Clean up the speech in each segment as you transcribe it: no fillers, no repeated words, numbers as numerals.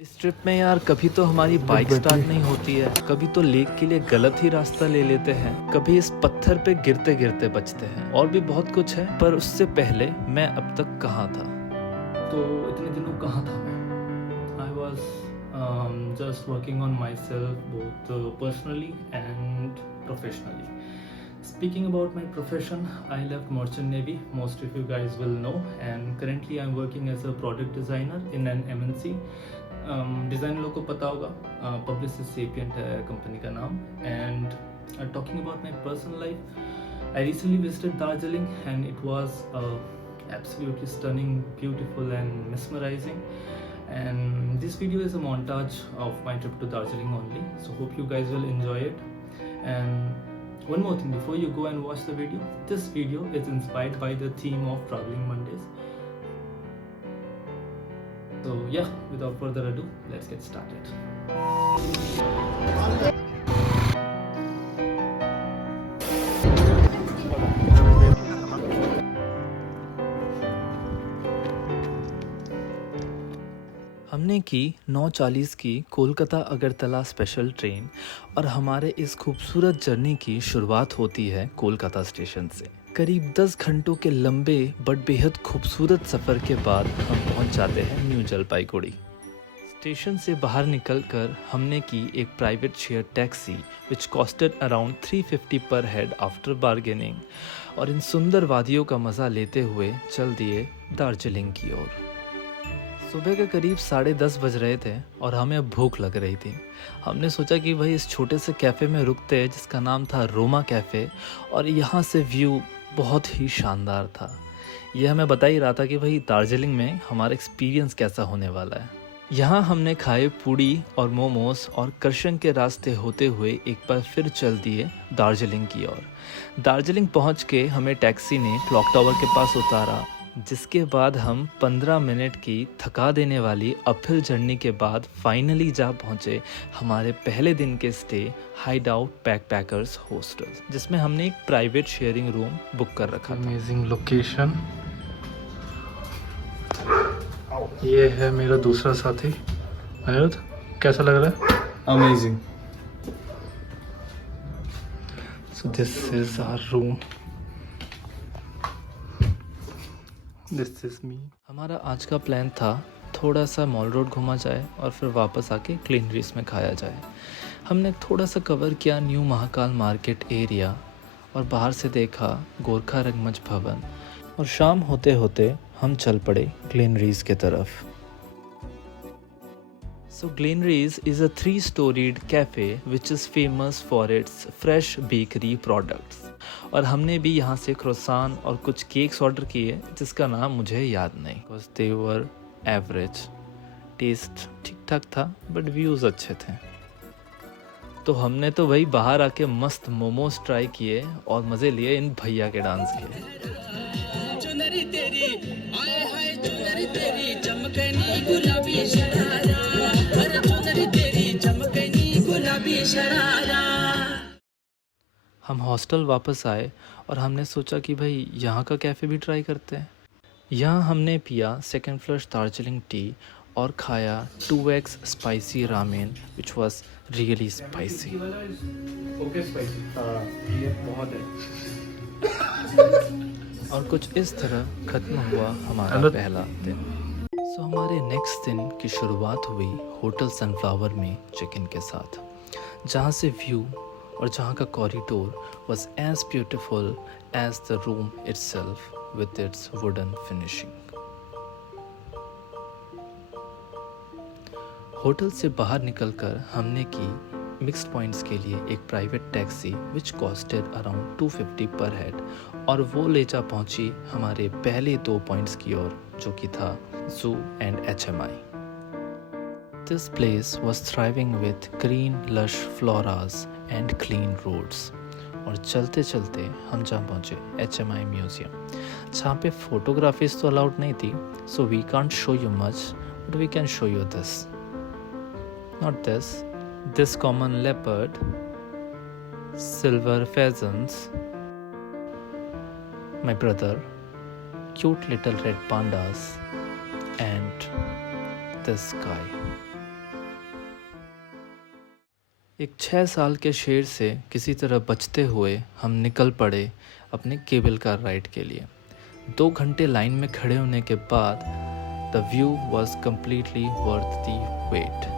इस ट्रिप में यार कभी तो हमारी बाइक स्टार्ट नहीं होती है, कभी तो लेक के लिए गलत ही रास्ता ले लेते हैं, कभी इस पत्थर पे गिरते गिरते बचते हैं और भी बहुत कुछ है। पर उससे पहले मैं अब तक कहाँ था। तो इतने दिनों कहाँ था मैं? I was just working on my self both personally and professionally. Speaking about my profession, I left Merchant Navy, most of you guys will know, and currently I'm working as a product designer in an MNC. Design लोग को पता होगा, publicist सेपिएंट है company का नाम. And talking about my personal life, I recently visited Darjeeling and it was absolutely stunning, beautiful and mesmerizing. And this video is a montage of my trip to Darjeeling only, so hope you guys will enjoy it. And one more thing before you go and watch the video, this video is inspired by the theme of Traveling Mondays. So yeah, without further ado, let's get started. हमने की 9:40 की Kolkata Agartala special train और हमारे इस खूबसूरत journey की शुरुआत होती है कोलकाता स्टेशन से. करीब 10 घंटों के लंबे बट बेहद खूबसूरत सफ़र के बाद हम पहुंच जाते हैं न्यू जलपाईगुड़ी. स्टेशन से बाहर निकलकर हमने की एक प्राइवेट शेयर टैक्सी विच कॉस्टेड अराउंड 350 पर हेड आफ्टर बार्गेनिंग, और इन सुंदर वादियों का मज़ा लेते हुए चल दिए दार्जिलिंग की ओर. सुबह के करीब 10:30 बज रहे थे और हमें अब भूख लग रही थी. हमने सोचा कि भाई इस छोटे से कैफ़े में रुकते हैं जिसका नाम था रोमा कैफ़े, और यहाँ से व्यू बहुत ही शानदार था. यह हमें बता ही रहा था कि भाई दार्जिलिंग में हमारा एक्सपीरियंस कैसा होने वाला है. यहाँ हमने खाए पूड़ी और मोमोज और करशन के रास्ते होते हुए एक बार फिर चल दिए दार्जिलिंग की ओर. दार्जिलिंग पहुँच के हमें टैक्सी ने क्लॉक टावर के पास उतारा, जिसके बाद हम 15 मिनट की थका देने वाली अपहिल जर्नी के बाद फाइनली जा पहुंचे हमारे पहले दिन के stay hide out backpackers hostel, जिसमें हमने एक प्राइवेट शेयरिंग रूम बुक कर रखा था. Amazing location. ये है मेरा दूसरा साथी अनिरुद्ध. कैसा लग रहा है? Amazing. So this is our room. This is me. हमारा आज का प्लान था थोड़ा सा मॉल रोड घूमा जाए और फिर वापस आके क्लीनरीज में खाया जाए. हमने थोड़ा सा कवर किया न्यू महाकाल मार्केट एरिया और बाहर से देखा गोरखा रंगमंच भवन, और शाम होते होते हम चल पड़े ग्लेनरीज के तरफ. So Glenrees is a 3-storied cafe which is famous for its fresh bakery products. और हमने भी यहाँ से क्रोसान और कुछ केक्स ऑर्डर किए जिसका नाम मुझे याद नहीं, because they were average. Test ठीक ठाक था बट व्यूज़ अच्छे थे. तो हमने तो भाई बाहर आके मस्त मोमोज ट्राई किए और मज़े लिए इन भैया के डांस के. चुनरी तेरी आए हाय चुनरी तेरी चमकनी गुलाबी शरारा, अरे चुनरी तेरी चमकनी गुलाबी शरारा. हम हॉस्टल वापस आए और हमने सोचा कि भाई यहाँ का कैफ़े भी ट्राई करते हैं. यहाँ हमने पिया सेकंड फ्लश दार्जिलिंग टी और खाया 2x spicy ramen which was really spicy. Okay spicy. हाँ ये बहुत है. और कुछ इस तरह ख़त्म हुआ हमारा पहला दिन. सो हमारे नेक्स्ट दिन की शुरुआत हुई होटल सनफ्लावर में चेक इन के साथ, जहाँ से व्यू और जहाँ का corridor was as beautiful as the room itself with its wooden finishing. Hotel से बाहर निकलकर हमने की मिक्स्ड पॉइंट्स के लिए एक प्राइवेट टैक्सी विच कॉस्टेड अराउंड 250 पर हेड, और वो ले जा पहुंची हमारे पहले 2 पॉइंट्स की ओर, जो कि था zoo and HMI. This place was thriving with green lush floras and clean roads. और चलते चलते हम जहाँ पहुँचे HMI म्यूज़ियम, जहाँ पे फोटोग्राफीज तो अलाउड नहीं थी, so we can't show you much but we can show you this. Not this common leopard, silver pheasants, my brother, cute little red pandas, and this guy. एक 6 साल के शेर से किसी तरह बचते हुए हम निकल पड़े अपने केबल कार राइड के लिए। 2 घंटे लाइन में खड़े होने के बाद the view was completely worth the wait.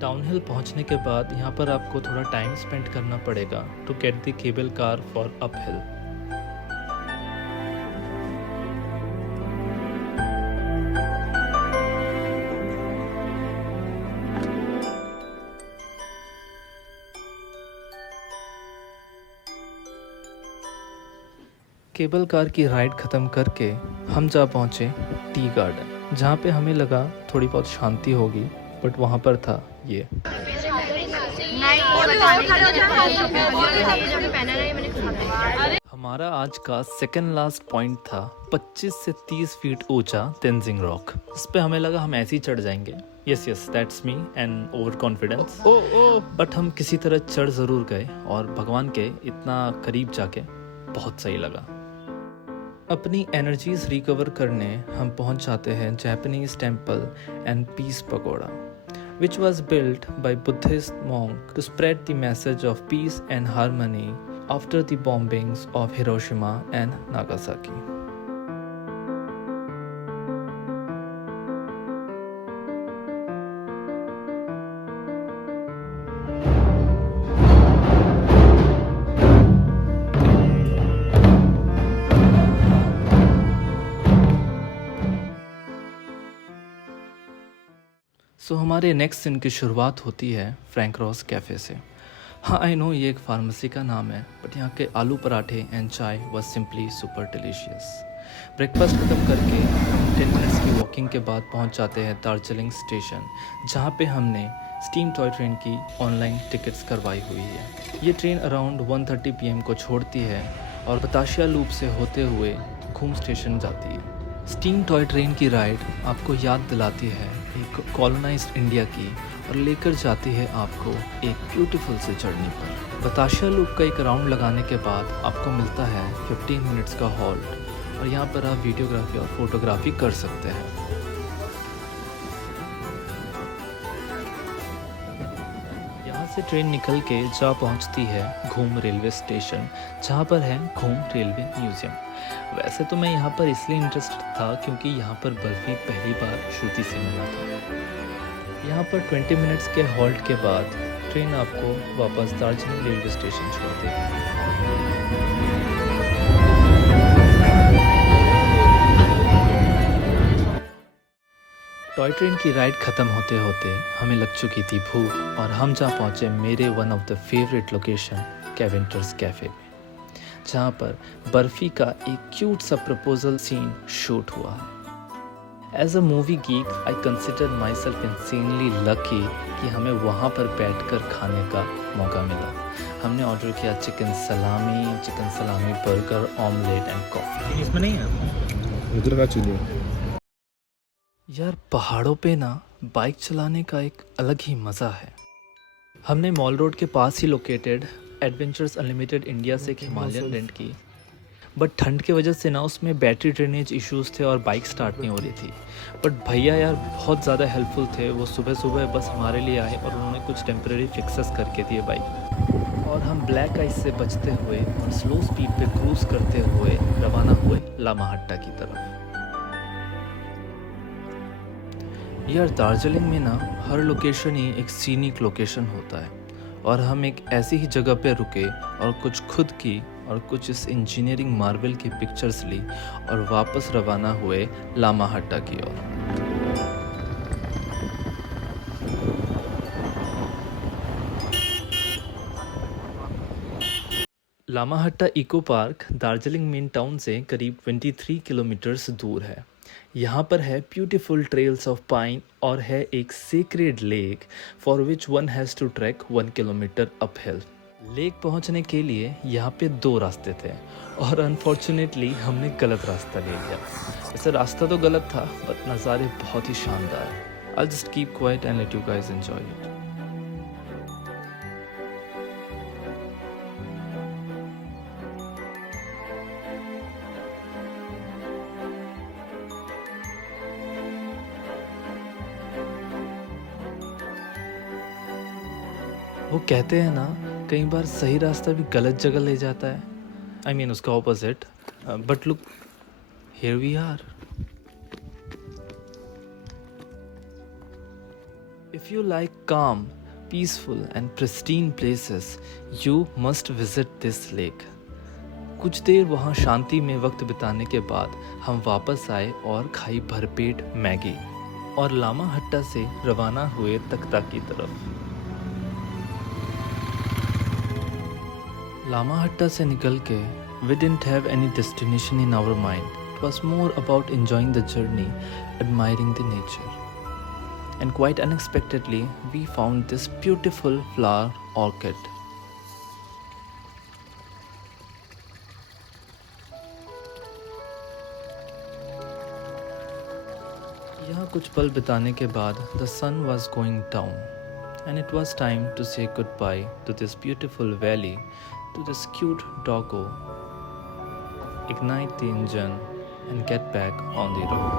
Downhill पहुंचने के बाद यहाँ पर आपको थोड़ा टाइम स्पेंड करना पड़ेगा to get the cable car for uphill. Cable car की राइड ख़त्म करके हम जा पहुँचे टी गार्डन, जहाँ पे हमें लगा थोड़ी बहुत शांति होगी, बट वहाँ पर था ये। हमारा आज का सेकंड लास्ट पॉइंट था 25 से 30 फीट ऊंचा तेंजिंग रॉक। इस पे हमें लगा हम ऐसे ही चढ़ जाएंगे। Yes yes, that's me and over confidence. But हम किसी तरह चढ़ ज़रूर गए और भगवान के इतना करीब जाके बहुत सही लगा। अपनी एनर्जीज रिकवर करने हम पहुंच जाते हैं Japanese temple and peace pagoda, which was built by Buddhist monk to spread the message of peace and harmony after the bombings of Hiroshima and Nagasaki. हमारे नेक्स्ट सीन की शुरुआत होती है फ्रैंक रॉस कैफ़े से। हाँ, I know ये एक pharmacy का नाम है, बट यहाँ के आलू पराठे एंड चाय was simply super delicious. Breakfast खत्म करके 10 मिनट्स की वॉकिंग के बाद पहुँच जाते हैं दार्जिलिंग स्टेशन, जहाँ पे हमने स्टीम टॉय ट्रेन की ऑनलाइन टिकट्स करवाई हुई है। ये ट्रेन अराउंड 1:30 PM को छोड़ती है और बताशिया लूप से होते हुए घूम स्टेशन जाती है। स्टीम टॉय ट्रेन की राइड आपको याद दिलाती है एक कॉलोनाइज्ड इंडिया की और लेकर जाती है आपको एक ब्यूटीफुल सी जर्नी पर। बताशिया लूप का एक राउंड लगाने के बाद आपको मिलता है 15 मिनट्स का हॉल्ट और यहाँ पर आप वीडियोग्राफी और फोटोग्राफी कर सकते हैं। यहाँ से ट्रेन निकल के जा पहुँचती है घूम रेलवे स्टेशन, जहाँ पर है घूम रेलवे म्यूजियम। वैसे तो मैं यहाँ पर इसलिए इंटरेस्टेड था क्योंकि यहाँ पर बर्फ़ी पहली बार श्रुति से मिला था। यहाँ पर 20 मिनट्स के हॉल्ट के बाद ट्रेन आपको वापस दार्जिलिंग रेलवे स्टेशन छोड़ देगी। टॉय ट्रेन की राइड ख़त्म होते होते हमें लग चुकी थी भूख और हम जा पहुँचे मेरे one of the favourite location Keventers cafe में, जहाँ पर बर्फ़ी का एक क्यूट सा प्रपोजल सीन शूट हुआ है। As a movie geek I consider myself insanely lucky कि हमें वहाँ पर बैठकर खाने का मौका मिला। हमने ऑर्डर किया chicken salami burger, omelette and coffee. इसमें नहीं है इधर का चलिए यार, पहाड़ों पे ना बाइक चलाने का एक अलग ही मज़ा है। हमने मॉल रोड के पास ही लोकेटेड एडवेंचर्स अनलिमिटेड इंडिया से एक हिमालयन रेंट की, बट ठंड की वजह से ना उसमें बैटरी ड्रेनेज इश्यूज़ थे और बाइक स्टार्ट नहीं हो रही थी। बट भैया यार बहुत ज़्यादा हेल्पफुल थे। वो सुबह सुबह बस हमारे लिए आए और उन्होंने कुछ टेम्परेरी फिक्सेस करके दिए बाइक, और हम ब्लैक आइस से बचते हुए और स्लो स्पीड पे क्रूज़ करते हुए रवाना हुए लामाहट्टा की तरफ। यार दार्जिलिंग में ना हर लोकेशन ही एक सीनिक लोकेशन होता है, और हम एक ऐसी ही जगह पे रुके और कुछ खुद की और कुछ इस इंजीनियरिंग मार्वल की पिक्चर्स ली और वापस रवाना हुए लामाहट्टा की ओर। Lamahatta eco park Darjeeling main town से करीब 23 किलोमीटर्स दूर है। यहाँ पर है ब्यूटीफुल ट्रेल्स ऑफ पाइन और है एक sacred lake for which one has to trek 1 kilometre uphill. Lake पहुँचने के लिए यहाँ पे 2 रास्ते थे और अनफॉर्चुनेटली हमने गलत रास्ता ले लिया। वैसे रास्ता तो गलत था, बट नज़ारे बहुत ही शानदार। I'll just keep quiet and let you guys enjoy it. वो कहते हैं ना, कई बार सही रास्ता भी गलत जगह ले जाता है। आई मीन उसका opposite. But look, here we are. If you like calm, peaceful and pristine places, you must visit this lake. कुछ देर वहाँ शांति में वक्त बिताने के बाद हम वापस आए और खाई भरपेट मैगी और लामा हट्टा से रवाना हुए तख्ता की तरफ। लामा हट्टा से निकल के we didn't have any destination in our mind. It was more about enjoying the journey, admiring the nature. And quite unexpectedly, we found this beautiful flower orchid. यहाँ कुछ पल बिताने के बाद the sun was going down and it was time to say goodbye to this beautiful valley, to this cute doggo. Ignite the engine and get back on the road.